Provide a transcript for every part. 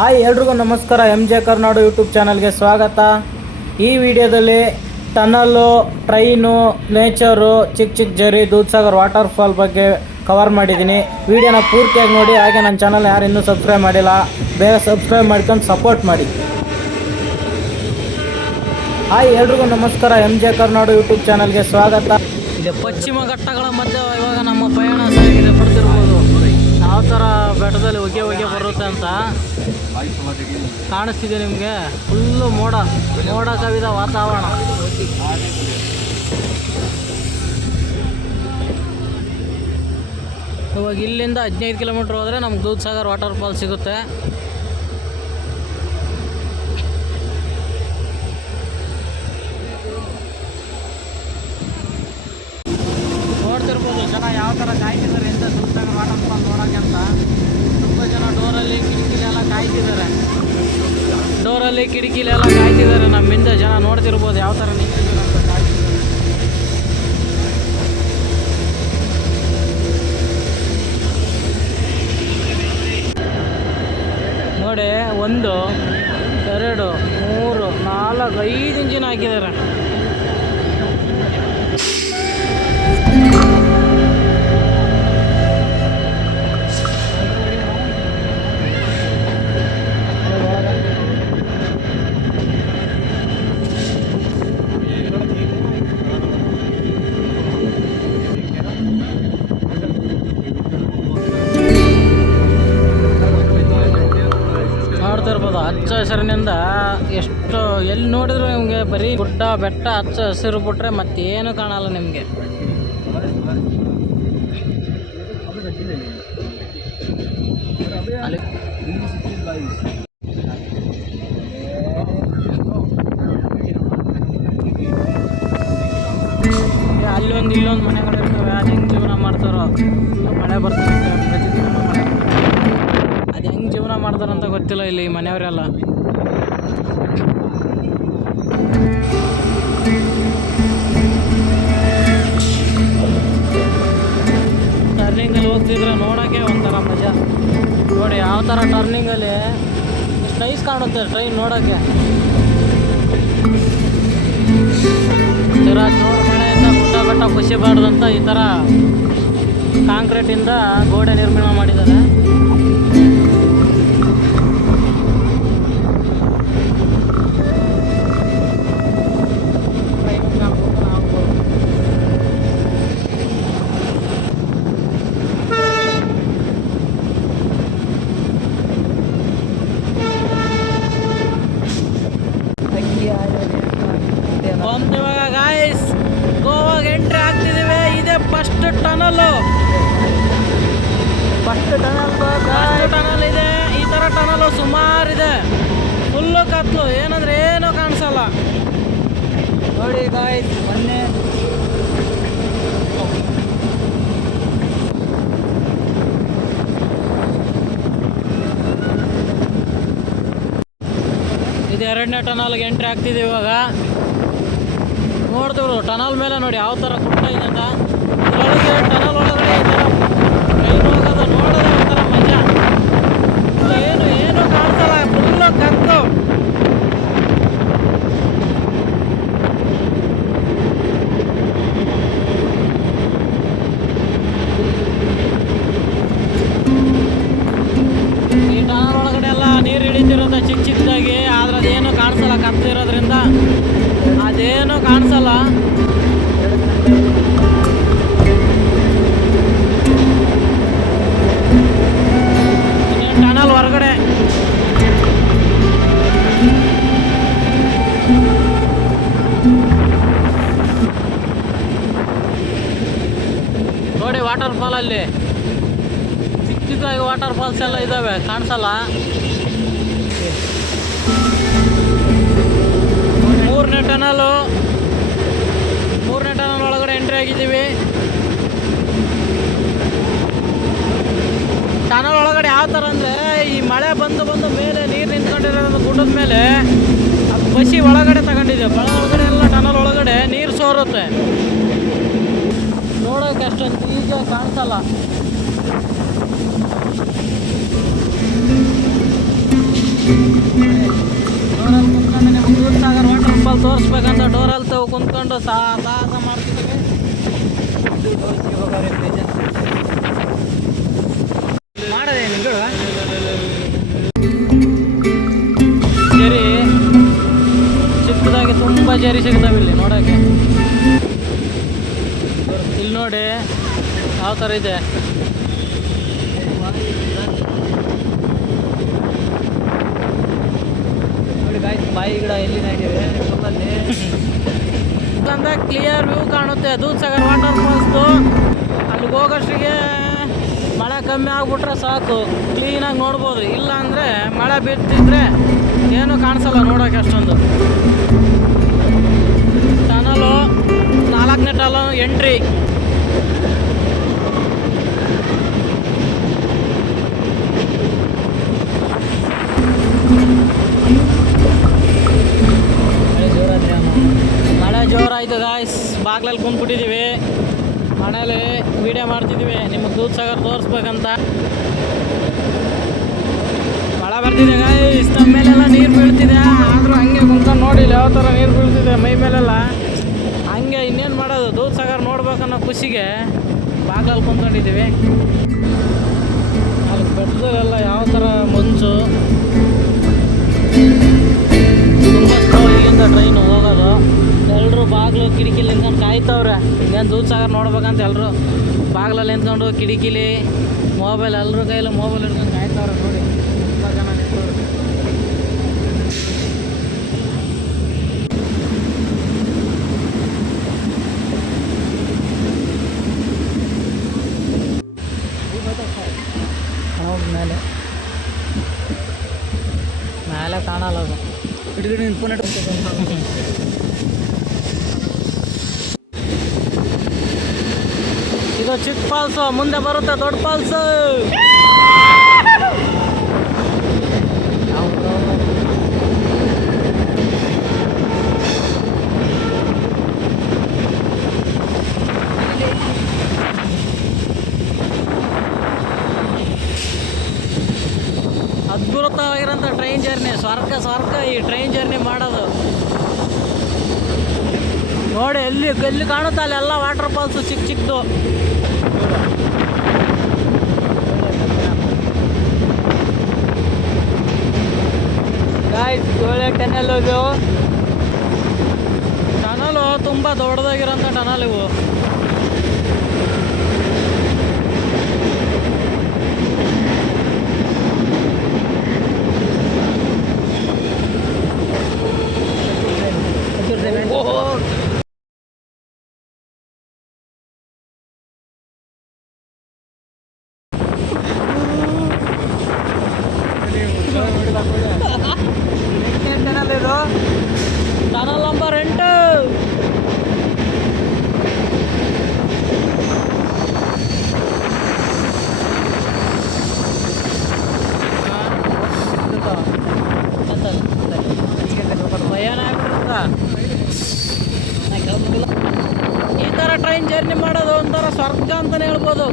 Hi ಎಲ್ರಿಗೂ ನಮಸ್ಕಾರ. MJ Karnadu YouTube ಚಾನಲ್ಗೆ ಸ್ವಾಗತ. ಈ ವಿಡಿಯೋದಲ್ಲಿ ಟನಲ್ಲು, ಟ್ರೈನು, ನೇಚರು, ಚಿಕ್ಕ ಚಿಕ್ಕ ಜರಿ, ದೂದ್ಸಾಗರ್ ವಾಟರ್ ಫಾಲ್ ಬಗ್ಗೆ ಕವರ್ ಮಾಡಿದ್ದೀನಿ. ವಿಡಿಯೋನ ಪೂರ್ತಿಯಾಗಿ ನೋಡಿ. ಹಾಗೆ ನನ್ನ ಚಾನಲ್ ಯಾರು ಇನ್ನೂ ಸಬ್ಸ್ಕ್ರೈಬ್ ಮಾಡಿಲ್ಲ, ಬೇಗ ಸಬ್ಸ್ಕ್ರೈಬ್ ಮಾಡ್ಕೊಂಡು ಸಪೋರ್ಟ್ ಮಾಡಿ. ಹಾಯ್ ಎಲ್ರಿಗೂ ನಮಸ್ಕಾರ. MJ ಕರ್ನಾಡು ಯೂಟ್ಯೂಬ್ ಚಾನಲ್ಗೆ ಸ್ವಾಗತ. ಇಲ್ಲಿ ಪಶ್ಚಿಮ ಘಟ್ಟಗಳ ಮಧ್ಯೆ ಇವಾಗ ನಮ್ಮ ಪಯಣ ಸಾಗಿದೆ. ಪಡ್ತಿರ್ಬೋದು ಯಾವ ಥರ ಬೆಟ್ಟದಲ್ಲಿ ಹೊಗೆ ಬರುತ್ತೆ ಅಂತ ಕಾಣಿಸ್ತಿದೆ ನಿಮಗೆ. ಫುಲ್ಲು ಮೋಡ ಕವಿದ ವಾತಾವರಣ. ಇವಾಗ ಇಲ್ಲಿಂದ 15 ಕಿಲೋಮೀಟ್ರ್ ಹೋದರೆ ನಮ್ಗೆ ದೂದ್ಸಾಗರ್ ವಾಟರ್ ಫಾಲ್ ಸಿಗುತ್ತೆ. ನೋಡ್ತಿರ್ಬೋದು ಜನ ಯಾವ ಥರ ಕಾಯ್ತಿದ್ದಾರೆ ಅಂತ ದೂದ್ಸಾಗರ್ ವಾಟರ್ ಫಾಲ್ ನೋಡೋಕ್ಕೆ ಅಂತ. ತುಂಬ ಜನ ಡೋರಲ್ಲಿ ಕಿಟಕಿಲೆಲ್ಲ ಕಾಯ್ತಿದ್ದಾರೆ. ನಮ್ಮಿಂದ ಜನ ನೋಡ್ತಿರ್ಬೋದು ಯಾವ ಥರ ನಿಂತಿದ್ದಾರೆ ಅಂತ ಕಾಯ್ತಿದ್ದಾರೆ. ನೋಡಿ, 1 2 3 4 5 ಇಂಜಿನ್ ಹಾಕಿದ್ದಾರೆ. ನೋಡ್ತಿರ್ಬೋದು ಹಚ್ಚ ಹಸಿರಿನಿಂದ ಎಷ್ಟು ಎಲ್ಲಿ ನೋಡಿದ್ರು ನಿಮಗೆ ಬರೀ ಗುಡ್ಡ ಬೆಟ್ಟ ಹಚ್ಚ ಹಸಿರು ಬಿಟ್ರೆ ಮತ್ತೇನು ಕಾಣಲ್ಲ ನಿಮಗೆ. ಅಲ್ಲೊಂದು ಇಲ್ಲೊಂದು ಮನೆಗಳು ಇರ್ತವೆ. ಅದು ಹೆಂಗೆ ಜೀವನ ಮಾಡ್ತಾರೋ, ಮಳೆ ಬರ್ತಿರುತ್ತೆ ಪ್ರತಿದಿನ ಮಳೆ. ಅದು ಹೆಂಗೆ ಜೀವನ ಮಾಡ್ತಾರಂತ ಗೊತ್ತಿಲ್ಲ ಇಲ್ಲಿ ಮನೆಯವರೆಲ್ಲ. ಟರ್ನಿಂಗಲ್ಲಿ ಹೋಗ್ತಿದ್ರೆ ನೋಡೋಕ್ಕೆ ಒಂಥರ ಮಜಾ. ನೋಡಿ ಯಾವ ಥರ ಟರ್ನಿಂಗಲ್ಲಿ ಎಷ್ಟು ನೈಸ್ ಕಾಣುತ್ತೆ ಟ್ರೈನ್ ನೋಡೋಕ್ಕೆ. ಜೋರು ಮಳೆಯಿಂದ ಗುಡ್ಡ ಬೆಟ್ಟ ಕುಸಿಬಾರ್ದಂತ ಈ ಥರ ಕಾಂಕ್ರೀಟಿಂದ ಗೋಡೆ ನಿರ್ಮಾಣ ಮಾಡಿದ್ದಾರೆ. ಇವಾಗ ಗಾಯ್ಸ್ ಗೋವಾಗೆ ಎಂಟ್ರಿ ಆಗ್ತಿದ್ದೀವಿ. ಇದೇ ಫಸ್ಟ್ ಟನಲ್ ಇದೆ. ಈ ಥರ ಟನಲ್ ಸುಮಾರಿದೆ. ಫುಲ್ಲು ಕತ್ಲು, ಏನಂದ್ರೆ ಏನೂ ಕಾಣಿಸಲ್ಲ. ನೋಡಿ ಗಾಯ್ಸ್, ಮೊನ್ನೆ ಇದು 2ನೇ ಟನಲ್ಗೆ ಎಂಟ್ರಿ ಆಗ್ತಿದ್ದೀವಿ ಇವಾಗ. ನೋಡ್ತಿವ್ರು ಟನಲ್ ಮೇಲೆ ನೋಡಿ ಯಾವ ಥರ ಗುಡ್ಡ ಇದೆ ಅಂತ. ಇದರೊಳಗೆ ಟನಲ್ ಒಳಗಡೆ ಈ ಥರ ಟ್ರೈನ್ ಹೋಗೋದು ನೋಡೋದು ಒಂಥರ ಮಜಾ. ಏನು ಕಾಣಿಸಲ್ಲ, ಫುಲ್ಲು ಕತ್ತು. ಈ ಟನಲ್ ಒಳಗಡೆ ಎಲ್ಲ ನೀರು ಇಳಿತಿರುತ್ತೆ ಚಿಕ್ಕ ಚಿಕ್ಕದಾಗಿ. ಆದ್ರೆ ಅದೇನು ಕಾಣಿಸಲ್ಲ, ಕತ್ತಿರೋದ್ರಿಂದ ಅದೇನು ಕಾಣಿಸಲ್ಲ. ಟನಲ್ ಹೊರಗಡೆ ನೋಡಿ ವಾಟರ್ ಫಾಲ್ ಅಲ್ಲಿ ಚಿಕ್ಕ ಚಿಕ್ಕದಾಗಿ ವಾಟರ್ ಫಾಲ್ಸ್ ಎಲ್ಲ ಇದ್ದಾವೆ, ಕಾಣಿಸಲ್ಲ. 3ನೇ ಟನಲ್ ಒಳಗಡೆ ಎಂಟ್ರಿ ಆಗಿದ್ದೀವಿ. ಟನಲ್ ಒಳಗಡೆ ಯಾವ ಥರ ಅಂದರೆ ಈ ಮಳೆ ಬಂದು ಮೇಲೆ ನೀರು ನಿಂತ್ಕೊಂಡಿರೋದು ಗುಡ್ಡದ ಮೇಲೆ ಅದು ಬಸಿ ಒಳಗಡೆ ತಗೊಂಡಿದೆ. ಒಳಗಡೆ ಎಲ್ಲ ಟನಲ್ ಒಳಗಡೆ ನೀರು ಸೋರುತ್ತೆ. ನೋಡೋಕೆ ಅಷ್ಟೊಂದು ಈಗ ಕಾಣಿಸಲ್ಲ. ತೋರಿಸ್ಬೇಕಂತ ಡೋರಲ್ಲಿ ತಾವು ಕುಂತ್ಕೊಂಡು ಸಾಹಸ ಮಾಡ್ತಿದ್ದೀವಿ. ಮಾಡದೆ ನಿಂಗಳು ಜರಿ ಚಿಕ್ಕದಾಗಿ ತುಂಬ ಜರಿ ಸಿಗ್ತಾವೆ ಇಲ್ಲಿ ನೋಡೋಕ್ಕೆ. ಇಲ್ಲಿ ನೋಡಿ ಯಾವ ಥರ ಇದೆ. ನೋಡಿ ಬಾಯಿ ಗಿಡ ಎಲ್ಲಿ ನಾಟಿವೆ ಅಂತ ಕ್ಲಿಯರ್ ವ್ಯೂ ಕಾಣುತ್ತೆ. ದೂಧಸಾಗರ್ ವಾಟರ್ ಫಾಲ್ಸ್ದು ಅಲ್ಲಿಗೆ ಹೋಗೋಷ್ಟಿಗೆ ಮಳೆ ಕಮ್ಮಿ ಆಗ್ಬಿಟ್ರೆ ಸಾಕು, ಕ್ಲೀನಾಗಿ ನೋಡ್ಬೋದು. ಇಲ್ಲ ಅಂದರೆ ಮಳೆ ಬಿತ್ತಿದ್ರೆ ಏನೂ ಕಾಣಿಸಲ್ಲ ನೋಡೋಕೆ ಅಷ್ಟೊಂದು. ಟನಲು 4ನೇ ಟನಲು ಎಂಟ್ರಿ. ಮಳೆ ಜೋರಾಯಿತು ಗಾಯ್ಸ್. ಬಾಗ್ಲಲ್ಲಿ ಕುಂತ್ಬಿಟ್ಟಿದ್ದೀವಿ, ಮನೇಲಿ ವೀಡಿಯೋ ಮಾಡ್ತಿದ್ದೀವಿ ನಿಮಗೆ ದೂಧಸಾಗರ್ ತೋರಿಸ್ಬೇಕಂತ. ಮಳೆ ಬರ್ತಿದೆ ಗಾಯ್ಸ್, ನಮ್ಮ ಮೇಲೆಲ್ಲ ನೀರು ಬೀಳ್ತಿದೆ. ಆದರೂ ಹಂಗೆ ಕುಂತ್ಕೊಂಡು ನೋಡಿಲ್ಲ ಯಾವ ಥರ ನೀರು ಬೀಳ್ತಿದೆ ಮೈ ಮೇಲೆಲ್ಲ. ಹಂಗೆ ಇನ್ನೇನು ಮಾಡೋದು, ದೂಧಸಾಗರ್ ನೋಡ್ಬೇಕನ್ನೋ ಖುಷಿಗೆ ಬಾಗ್ಲಲ್ಲಿ ಕುಂತ್ಕೊಂಡಿದ್ದೀವಿ. ಅಲ್ಲಿ ಬೆಟ್ಟದಲ್ಲೆಲ್ಲ ಯಾವ ಥರ ಮಂಚು, ತುಂಬ ಸ್ಲೋ ಇಲ್ಲಿಂದ ಟ್ರೈನು ಹೋಗೋದು. ಎಲ್ಲರೂ ಬಾಗಿಲು ಕಿಟಕಿಲಿ ನಿಂತ್ಕೊಂಡು ಕಾಯ್ತವ್ರೆ. ಇನ್ನೇನು ದೂಧಸಾಗರ್ ನೋಡ್ಬೇಕಂತ ಎಲ್ಲರೂ ಬಾಗಿಲಲ್ಲಿ ನಿಂತ್ಕೊಂಡು ಕಿಟಕಿಲಿ ಮೊಬೈಲ್, ಎಲ್ಲರೂ ಕೈಯಲ್ಲಿ ಮೊಬೈಲ್ ಹಿಡ್ಕೊಂಡು ಕಾಯ್ತವ್ರೆ. ನೋಡಿ ತುಂಬ ಜನ ನಿಂತವ್ರೆ. ಮೇಲೆ ಕಾಣಲ್ಲ ಅದು. ಇದು ಚಿಕ್ಕ ಫಾಲ್ಸು, ಮುಂದೆ ಬರುತ್ತೆ ದೊಡ್ಡ ಫಾಲ್ಸು. ಅದ್ಭುತವಾಗಿರೋಂಥ ಟ್ರೈನ್ ಜರ್ನಿ, ಸ್ವರ್ಗ ಈ ಟ್ರೈನ್ ಜರ್ನಿ ಮಾಡೋದು. ನೋಡಿ ಎಲ್ಲಿ ಕಾಣುತ್ತೆ ಅಲ್ಲೆಲ್ಲ ವಾಟರ್ ಫಾಲ್ಸು ಚಿಕ್ಕ ಚಿಕ್ಕದು. ಗಾಯ್ಸ್ ಒಳ್ಳೆ ಟನಲ್ ಇದು. ಟನಲು ತುಂಬ ದೊಡ್ಡದಾಗಿರೋಂಥ ಟನಲ್ ಇವು. ಇದು ಟನಲ್ ನಂಬರ್ 8. ಭಯನ ಆಗ್ಬಿಡುತ್ತಾ ಈ ಥರ ಟ್ರೈನ್ ಜರ್ನಿ ಮಾಡೋದು ಒಂಥರ ಸ್ವರ್ಗ ಅಂತಲೇ ಹೇಳ್ಬೋದು.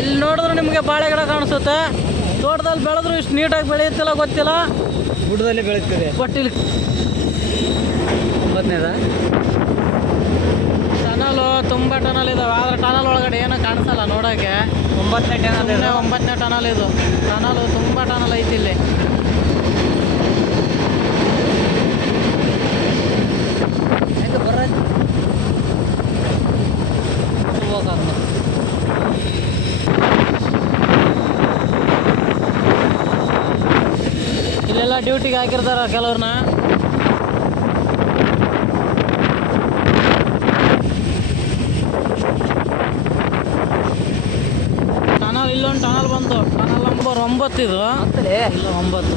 ಎಲ್ಲಿ ನೋಡಿದ್ರು ನಿಮಗೆ ಬಾಳೆ ಗಿಡ ಕಾಣಿಸುತ್ತೆ. ತೋಟದಲ್ಲಿ ಬೆಳೆದ್ರು ಇಷ್ಟು ನೀಟಾಗಿ ಬೆಳೆಯುತ್ತಿಲ್ಲ ಗೊತ್ತಿಲ್ಲ. ಗುಡ್ಡದಲ್ಲಿ ಬೆಳೆಯುತ್ತದೆ ಒಟ್ಟಿಲಿ. 9ನೇದ ಟನಲು ತುಂಬ ಟನಲ್ ಇದಾವೆ, ಆದರೆ ಟನಲ್ ಒಳಗಡೆ ಏನೋ ಕಾಣಿಸಲ್ಲ ನೋಡೋಕ್ಕೆ. 9ನೇ ಟನಲ್ 9ನೇ ಟನಲ್ ಇದು. ಟನಲು ತುಂಬ ಟನಲ್ ಐತಿ ಇಲ್ಲಿ. ಹೆಂಗೆ ಬರೋದು ಇಲ್ಲೆಲ್ಲ ಡ್ಯೂಟಿಗೆ ಹಾಕಿರ್ತಾರ ಕೆಲವ್ರನ್ನ. ಟನಲ್ ಇಲ್ಲೊಂದು ಟನಲ್ ಬಂತು. ಟನಲ್ ನಂಬರ್ 9 ಇದು. ಇಲ್ಲ 9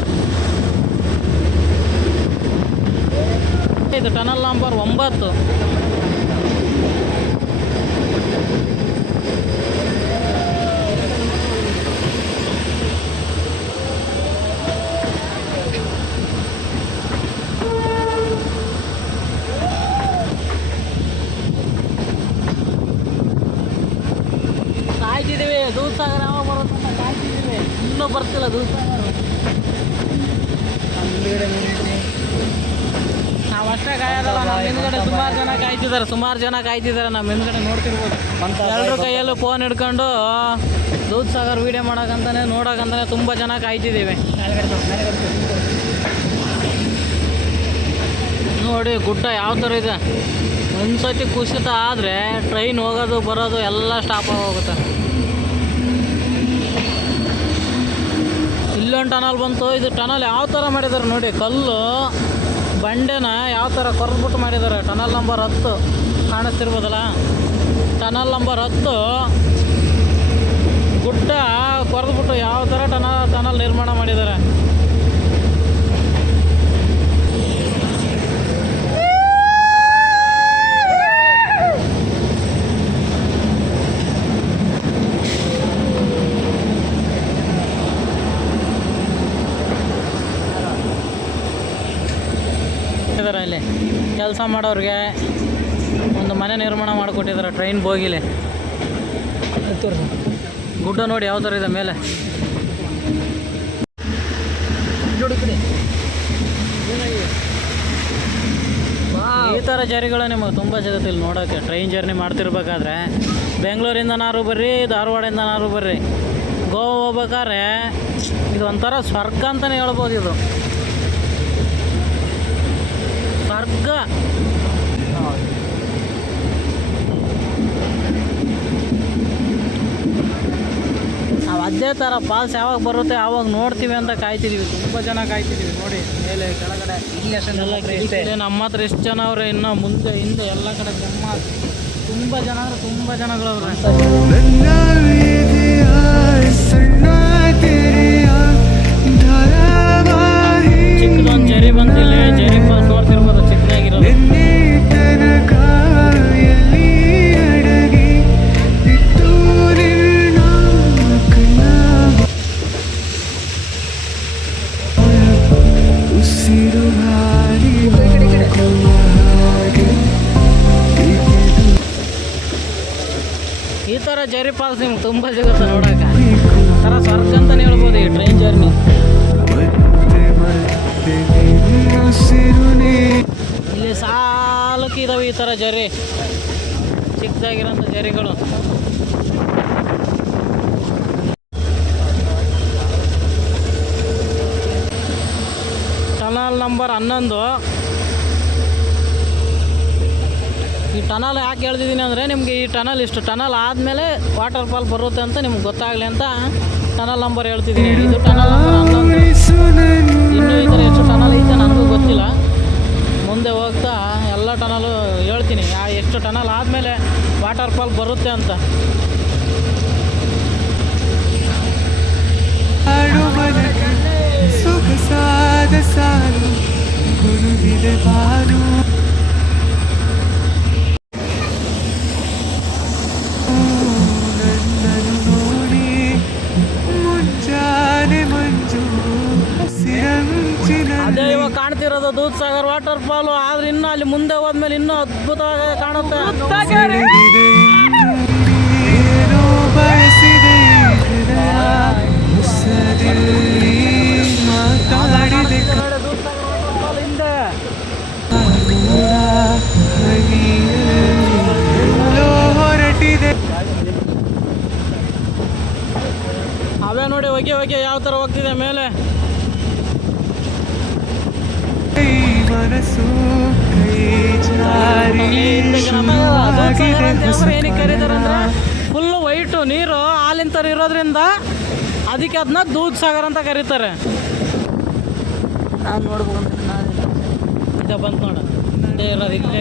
ಇದು ಟನಲ್ ನಂಬರ್ 9. ಕಾಯ್ತಿದ್ದೀವಿ ದೂಧಸಾಗರ ಯಾವಾಗ ಬರುತ್ತೆ ಅಂತ ಕಾಯ್ತಿದ್ದೀವಿ. ಇನ್ನೂ ಬರ್ತಿಲ್ಲ ದೂಧಸಾಗರ. ನಾವು ಅಷ್ಟೇ ಕಾಯೋದಲ್ಲ, ನಮ್ಮ ಹಿಂದ್ಗಡೆ ಸುಮಾರು ಜನ ಕಾಯ್ತಿದ್ದಾರೆ ನಮ್ಮ ಹಿಂದ್ಗಡೆ ನೋಡ್ತಿರ್ಬೋದು. ಎಲ್ಲರ ಕೈಯಲ್ಲೂ ಫೋನ್ ಹಿಡ್ಕೊಂಡು ದೂದ್ ಸಾಗರ್ ವೀಡಿಯೋ ಮಾಡೋಕ್ಕಂತಾನೆ ನೋಡೋಕ್ಕಂತಾನೆ ತುಂಬ ಜನ ಕಾಯ್ತಿದ್ದೀವಿ. ನೋಡಿ ಗುಡ್ಡ ಯಾವ ಥರ ಇದೆ. ಒಂದು ಸತಿ ಕುಸಿತ ಆದರೆ ಟ್ರೈನ್ ಹೋಗೋದು ಬರೋದು ಎಲ್ಲ ಸ್ಟಾಪ್ ಆಗೋಗುತ್ತೆ. ಇಲ್ಲೊಂದು ಟನಲ್ ಬಂತು. ಇದು ಟನಲ್ ಯಾವ ಥರ ಮಾಡಿದ್ದಾರೆ ನೋಡಿ, ಕಲ್ಲು ಬಂಡೆನ ಯಾವ ಥರ ಕೊರೆದ್ಬಿಟ್ಟು ಮಾಡಿದ್ದಾರೆ. ಟನಲ್ ನಂಬರ್ 10 ಕಾಣಿಸ್ತಿರ್ಬೋದಲ್ಲ, ಟನಲ್ ನಂಬರ್ 10 ಗುಡ್ಡ ಕೊರೆದ್ಬಿಟ್ಟು ಯಾವ ಥರ ಟನಲ್ ನಿರ್ಮಾಣ ಮಾಡಿದ್ದಾರೆ. ಇಲ್ಲಿ ಕೆಲಸ ಮಾಡೋರಿಗೆ ಒಂದು ಮನೆ ನಿರ್ಮಾಣ ಮಾಡಿಕೊಟ್ಟಿದ್ದಾರೆ ಟ್ರೈನ್ ಬೋಗಿಲೆ. ಗುಡ್ಡ ನೋಡಿ ಯಾವ ಥರ ಇದೆ ಮೇಲೆ. ಈ ಥರ ಜರ್ನಿಗಳು ನಿಮಗೆ ತುಂಬ ಸಿಗುತ್ತೆ ಇಲ್ಲಿ ನೋಡೋಕ್ಕೆ. ಟ್ರೈನ್ ಜರ್ನಿ ಮಾಡ್ತಿರ್ಬೇಕಾದ್ರೆ ಬೆಂಗಳೂರಿಂದನಾರು ಬರ್ರಿ, ಧಾರವಾಡದಿಂದನಾರು ಬರ್ರಿ, ಗೋವಾ ಹೋಗ್ಬೇಕಾದ್ರೆ ಇದು ಒಂಥರ ಸ್ವರ್ಗ ಅಂತಲೇ ಹೇಳ್ಬೋದು. ಇದು ಸ್ವರ್ಗ. ನಾವು ಅದೇ ಥರ ಫಾಲ್ಸ್ ಯಾವಾಗ ಬರುತ್ತೆ ಆವಾಗ ನೋಡ್ತೀವಿ ಅಂತ ಕಾಯ್ತಿದ್ದೀವಿ. ತುಂಬ ಜನ ಕಾಯ್ತಿದ್ದೀವಿ ನೋಡಿ ಮೇಲೆ ಕೆಳಗಡೆ. ಇಲ್ಲಿ ನಮ್ಮ ಹತ್ರ ಎಷ್ಟು ಜನ ಅವ್ರೆ, ಇನ್ನೂ ಮುಂದೆ ಹಿಂದೆ ಎಲ್ಲ ಕಡೆ ತುಂಬ ಜನ ಅಂದರೆ ತುಂಬ ಜನಗಳವ್ರೆ. ಚಿಕ್ಕದೊಂದು ಜರಿ ಬಂದಿಲ್ಲ, ಜರಿ ಫಾಲ್ಸ್ ನೋಡ್ತಿರ್ಬೋದು ಚಿಕ್ಕದಾಗಿರೋದು. ಈ ಥರ ಜರಿ ಫಾಲ್ಸ್ ನಿಮ್ಗೆ ತುಂಬ ಸಿಗುತ್ತೆ ನೋಡೋಕೆ. ಥರ ಸ್ವರ್ಗ ಅಂತಲೇ ಹೇಳ್ಬೋದು ಈ ಟ್ರೈನ್ ಜರ್ನಿ. ಇಲ್ಲಿ ಸಾಲಕ್ಕೆ ಇದಾವೆ ಈ ಥರ ಜರಿ, ಚಿಕ್ಕದಾಗಿರೋಂಥ ಜರಿಗಳು. Tunnel number 11. ಈ ಟನಲ್ ಯಾಕೆ ಹೇಳ್ತಿದ್ದೀನಿ ಅಂದರೆ ನಿಮಗೆ ಈ ಟನಲ್ ಇಷ್ಟು ಟನಲ್ ಆದಮೇಲೆ ವಾಟರ್ ಫಾಲ್ ಬರುತ್ತೆ ಅಂತ ನಿಮ್ಗೆ ಗೊತ್ತಾಗಲಿ ಅಂತ ಟನಲ್ ನಂಬರ್ ಹೇಳ್ತಿದ್ದೀನಿ. ಇದು ಟನಲ್ ನಂಬರ್ 11. ಇನ್ನೂ ಈ ಥರ ಎಷ್ಟು ಟನಲ್ ಐತೆ ನನಗೂ ಗೊತ್ತಿಲ್ಲ. ಮುಂದೆ ಹೋಗ್ತಾ ಎಲ್ಲ ಟನಲು ಹೇಳ್ತೀನಿ ಎಷ್ಟು ಟನಲ್ ಆದಮೇಲೆ ವಾಟರ್ ಫಾಲ್ ಬರುತ್ತೆ ಅಂತ. ಅದೇ ಇವಾಗ ಕಾಣ್ತಿರೋದು ದೂದ್ ಸಾಗರ್ ವಾಟರ್ ಫಾಲು. ಆದ್ರೆ ಇನ್ನು ಅಲ್ಲಿ ಮುಂದೆ ಹೋದ್ಮೇಲೆ ಇನ್ನೂ ಅದ್ಭುತವಾಗಿ ಕಾಣುತ್ತೆ. ಅವೇ ನೋಡಿ ಹೊಗೆ ಹೊಗೆ ಯಾವ ಥರ ಹೋಗ್ತಿದೆ ಮೇಲೆ. ಏನಕ್ಕೆ ಕರೀತಾರೆ ಅಂದ್ರೆ ಫುಲ್ಲು ವೈಟು ನೀರು ಹಾಲಿನ ಥರ ಇರೋದ್ರಿಂದ ಅದಕ್ಕೆ ಅದನ್ನ ದೂದ್ ಸಾಗರ್ ಅಂತ ಕರೀತಾರೆ. ನಾನು ನೋಡ್ಬೋದು ಇದೇ ಬಂತು ನೋಡ, ಇಲ್ಲೇ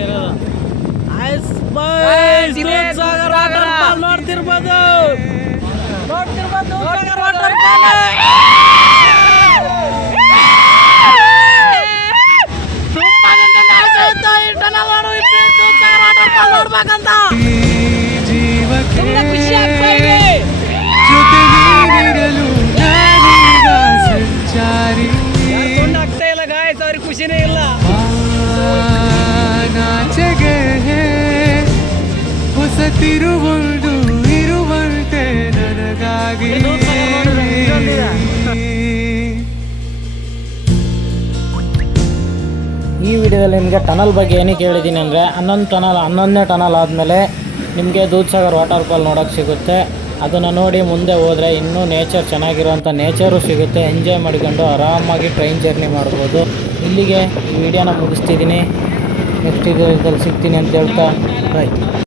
ಇರೋದು ಐಸ್ ದೂದ್ ಸಾಗರ್ ವಾಟರ್ ಫಾಲ್ ನೋಡ್ತಿರ್ಬೋದು. ನೋಡ್ಬೇಕಂತ ಖುಷಿ ಆಗ್ತಾ ಇಲ್ಲ ಗಾಯ್ಸ್, ಅವ್ರಿಗೆ ಖುಷಿನೇ ಇಲ್ಲ. ಹೊಸತಿರುವುದು ಇರುವಂತೆ ನನಗಾಗಿ ಈ ವಿಡಿಯೋದಲ್ಲಿ ನಿಮಗೆ ಟನಲ್ ಬಗ್ಗೆ ಏನಕ್ಕೆ ಹೇಳಿದ್ದೀನಿ ಅಂದರೆ 11ನೇ ಟನಲ್ ಆದಮೇಲೆ ನಿಮಗೆ ದೂದ್ಸಾಗರ್ ವಾಟರ್ಫಾಲ್ ನೋಡೋಕ್ಕೆ ಸಿಗುತ್ತೆ. ಅದನ್ನು ನೋಡಿ ಮುಂದೆ ಹೋದರೆ ಇನ್ನೂ ನೇಚರ್ ಚೆನ್ನಾಗಿರೋಂಥ ನೇಚರು ಸಿಗುತ್ತೆ. ಎಂಜಾಯ್ ಮಾಡಿಕೊಂಡು ಆರಾಮಾಗಿ ಟ್ರೈನ್ ಜರ್ನಿ ಮಾಡ್ಬೋದು. ಇಲ್ಲಿಗೆ ಈ ವಿಡಿಯೋನ ಮುಗಿಸ್ತಿದ್ದೀನಿ. ನೆಕ್ಸ್ಟ್ ವಿಡಿಯೋದಲ್ಲಿ ಸಿಗ್ತೀನಿ ಅಂತ ಹೇಳ್ತಾ ಬಾಯ್.